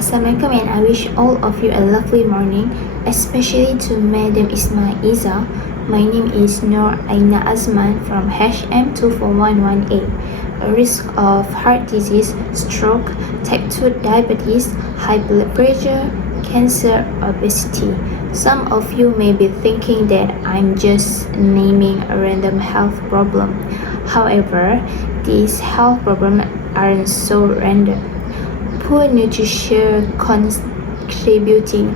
Assalamualaikum, and I wish all of you a lovely morning, especially to Madam Ismaiza. My name is NUR AINA AZMAN from HM24118. A risk of heart disease, stroke, type 2 diabetes, high blood pressure, cancer, obesity. Some of you may be thinking that I'm just naming a random health problem. However, these health problems aren't so random. Poor nutrition contributing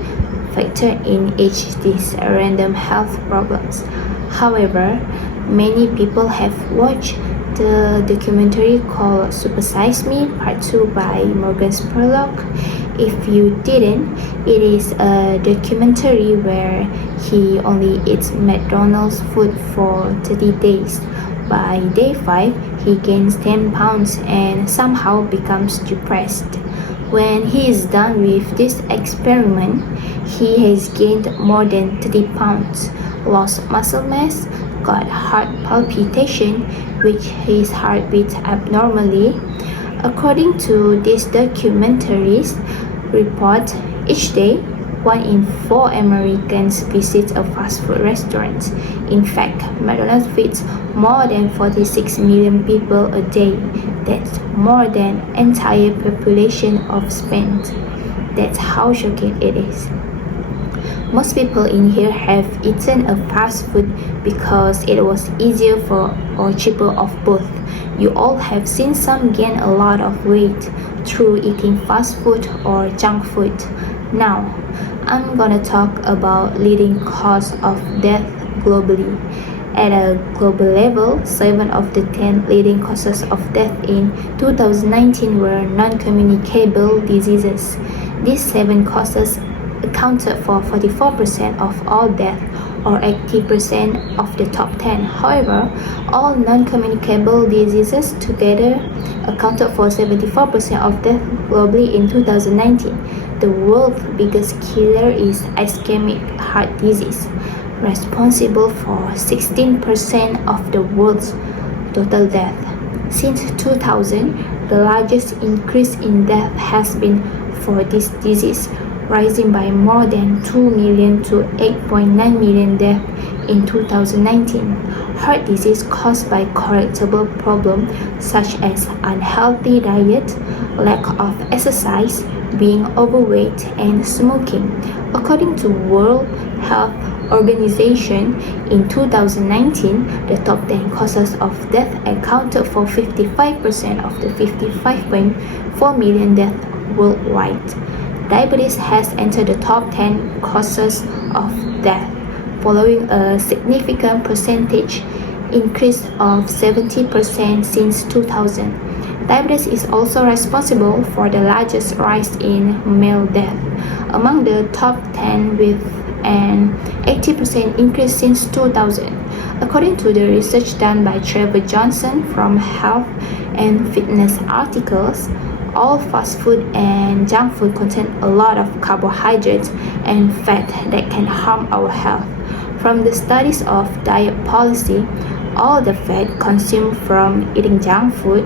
factor in each of these random health problems. However, many people have watched the documentary called Persuasive Part 2 by Morgan Spurlock. If you didn't, it is a documentary where he only eats McDonald's food for 30 days. By day 5, he gains 10 pounds and somehow becomes depressed. When he is done with this experiment, he has gained more than 30 pounds, lost muscle mass, got heart palpitation, which his heart beats abnormally. According to this documentary's report, each day, 1 in 4 Americans visit a fast food restaurant. In fact, McDonald's feeds more than 46 million people a day. That's more than entire population of Spain. That's how shocking it is. Most people in here have eaten a fast food because it was easier for or cheaper of both. You all have seen some gain a lot of weight through eating fast food or junk food. Now, I'm gonna talk about leading cause of death globally. At a global level, 7 of the 10 leading causes of death in 2019 were non-communicable diseases. These 7 causes accounted for 44% of all death, or 80% of the top 10. However, all non-communicable diseases together accounted for 74% of death globally in 2019. The world's biggest killer is ischemic heart disease, responsible for 16% of the world's total death. Since 2000, the largest increase in death has been for this disease, rising by more than 2 million to 8.9 million deaths in 2019. Heart disease caused by correctable problems such as unhealthy diet, lack of exercise, being overweight, and smoking. According to World Health Organization, in 2019, the top 10 causes of death accounted for 55% of the 55.4 million deaths worldwide. Diabetes has entered the top 10 causes of death, following a significant percentage increase of 70% since 2000. Diabetes is also responsible for the largest rise in male death, among the top 10 with an 80% increase since 2000. According to the research done by Trevor Johnson from Health and Fitness articles, all fast food and junk food contain a lot of carbohydrates and fat that can harm our health. From the studies of diet policy, all the fat consumed from eating junk food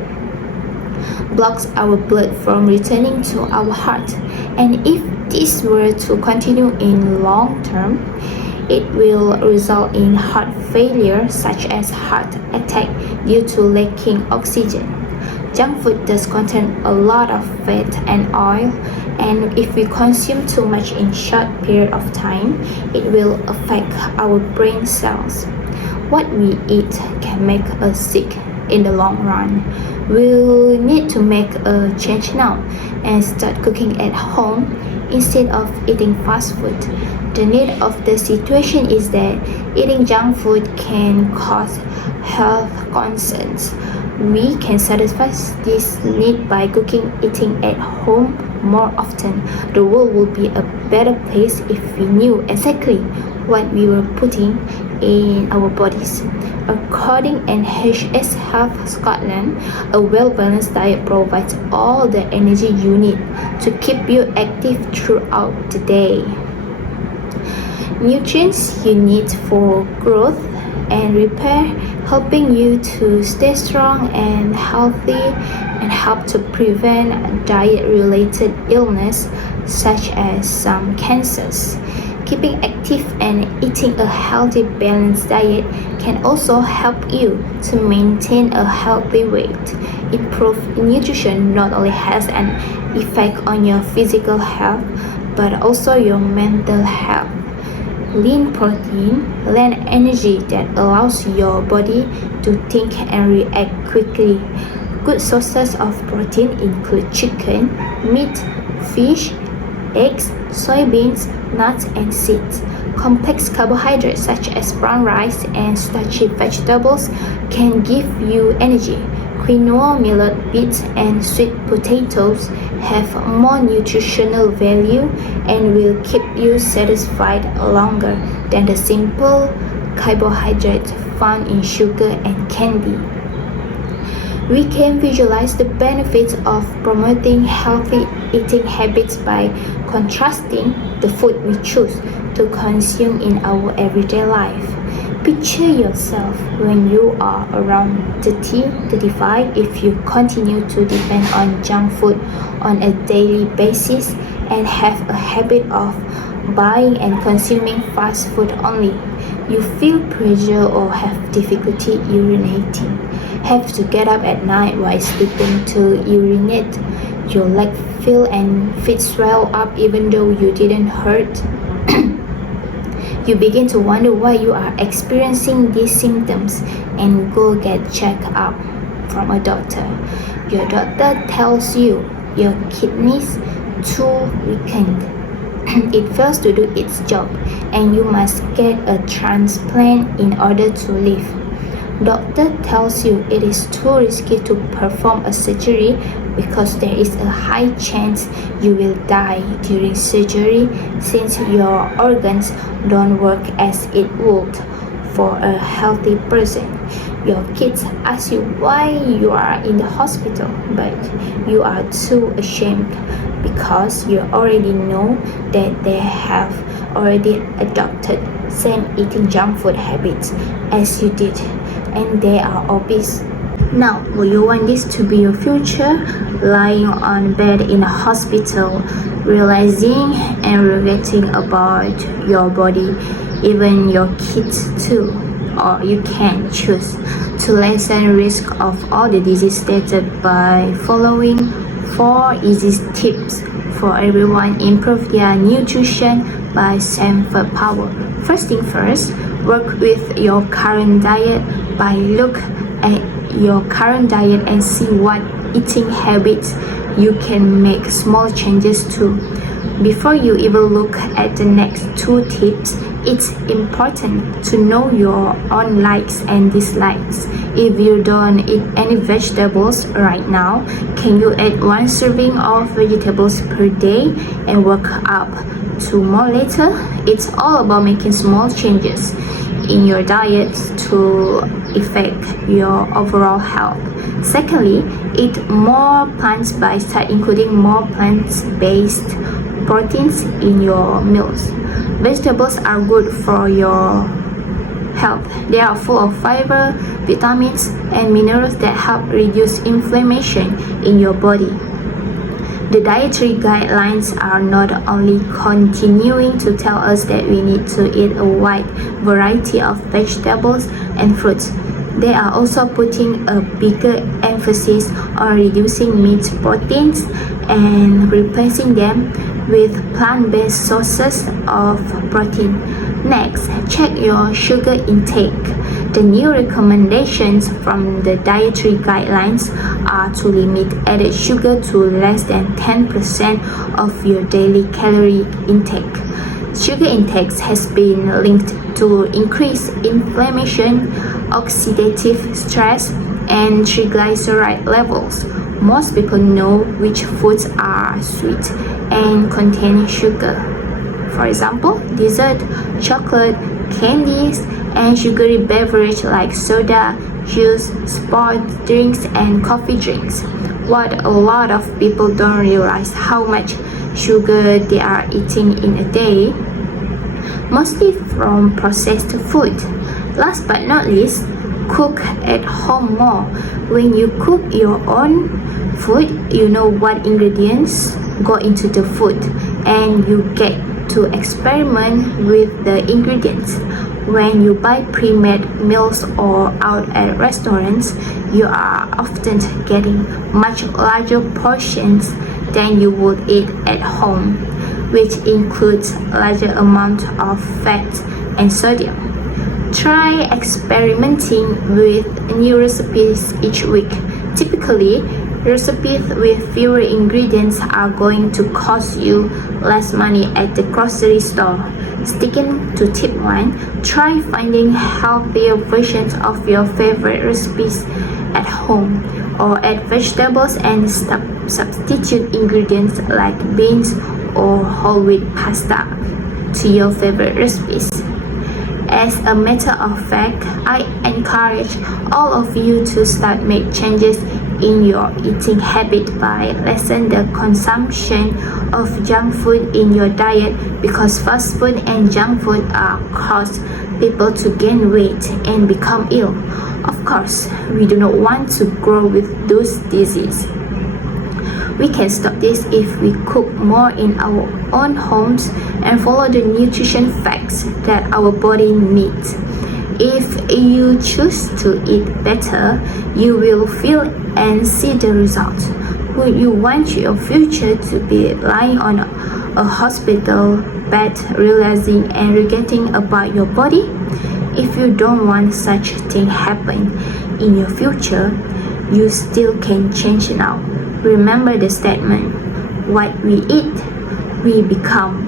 blocks our blood from returning to our heart. And if this were to continue in long term, it will result in heart failure such as heart attack due to lacking oxygen. Junk food does contain a lot of fat and oil, and if we consume too much in short period of time, it will affect our brain cells. What we eat can make us sick in the long run. We'll need to make a change now and start cooking at home instead of eating fast food. The need of the situation is that eating junk food can cause health concerns. We can satisfy this need by eating at home more often. The world would be a better place if we knew exactly what we were putting in our bodies. According to NHS Health Scotland, a well-balanced diet provides all the energy you need to keep you active throughout the day. Nutrients you need for growth and repair helping you to stay strong and healthy and help to prevent diet-related illness such as some cancers. Keeping active and eating a healthy, balanced diet can also help you to maintain a healthy weight. Improved nutrition not only has an effect on your physical health, but also your mental health. Lean protein lends energy that allows your body to think and react quickly. Good sources of protein include chicken, meat, fish, eggs, soybeans, nuts, and seeds. Complex carbohydrates such as brown rice and starchy vegetables can give you energy. Quinoa, millet, beets, and sweet potatoes have more nutritional value and will keep you satisfied longer than the simple carbohydrates found in sugar and candy. We can visualize the benefits of promoting healthy eating habits by contrasting the food we choose to consume in our everyday life. Picture yourself when you are around 30-35 if you continue to depend on junk food on a daily basis and have a habit of buying and consuming fast food only. You feel pressure or have difficulty urinating. Have to get up at night while sleeping to urinate. Your leg feel and feet swell up even though you didn't hurt. You begin to wonder why you are experiencing these symptoms and go get checked up from a doctor. Your doctor tells you your kidneys too weakened. It fails to do its job and you must get a transplant in order to live. Doctor tells you it is too risky to perform a surgery because there is a high chance you will die during surgery since your organs don't work as it would for a healthy person. Your kids ask you why you are in the hospital, but you are too ashamed because you already know that they have already adopted same eating junk food habits as you did and they are obese. Now, will you want this to be your future? Lying on bed in a hospital, realizing and regretting about your body, even your kids too. Or you can choose to lessen risk of all the disease stated by following 4 easy tips for everyone. Improve their nutrition by Sanford Power. First thing first, work with your current diet by look at your current diet and see what eating habits you can make small changes to. Before you even look at the next 2 tips, it's important to know your own likes and dislikes. If you don't eat any vegetables right now, can you add 1 serving of vegetables per day and work up to more later? It's all about making small changes in your diet to affect your overall health. Secondly, eat more plants by start including more plant-based proteins in your meals. Vegetables are good for your health. They are full of fiber, vitamins, and minerals that help reduce inflammation in your body. The dietary guidelines are not only continuing to tell us that we need to eat a wide variety of vegetables and fruits, they are also putting a bigger emphasis on reducing meat proteins and replacing them with plant-based sources of protein. Next, check your sugar intake. The new recommendations from the dietary guidelines are to limit added sugar to less than 10% of your daily calorie intake. Sugar intake has been linked to increased inflammation, oxidative stress, and triglyceride levels. Most people know which foods are sweet and contain sugar. For example, dessert, chocolate, candies, and sugary beverages like soda, juice, sports drinks, and coffee drinks. What a lot of people don't realize how much sugar they are eating in a day, mostly from processed food. Last but not least, cook at home more. When you cook your own food, you know what ingredients go into the food, and you get to experiment with the ingredients. When you buy pre-made meals or out at restaurants, you are often getting much larger portions than you would eat at home, which includes larger amount of fat and sodium. Try experimenting with new recipes each week. Typically, recipes with fewer ingredients are going to cost you less money at the grocery store. Sticking to tip 1, try finding healthier versions of your favorite recipes at home, or add vegetables and substitute ingredients like beans or whole wheat pasta to your favorite recipes. As a matter of fact, I encourage all of you to start make changes in your eating habit by lessen the consumption of junk food in your diet, because fast food and junk food cause people to gain weight and become ill. Of course, we do not want to grow with those diseases. We can stop this if we cook more in our own homes and follow the nutrition facts that our body needs. If you choose to eat better, you will feel and see the results. Would you want your future to be lying on a hospital bed realizing and regretting about your body? If you don't want such thing happen in your future, you still can change now. Remember the statement, what we eat, we become.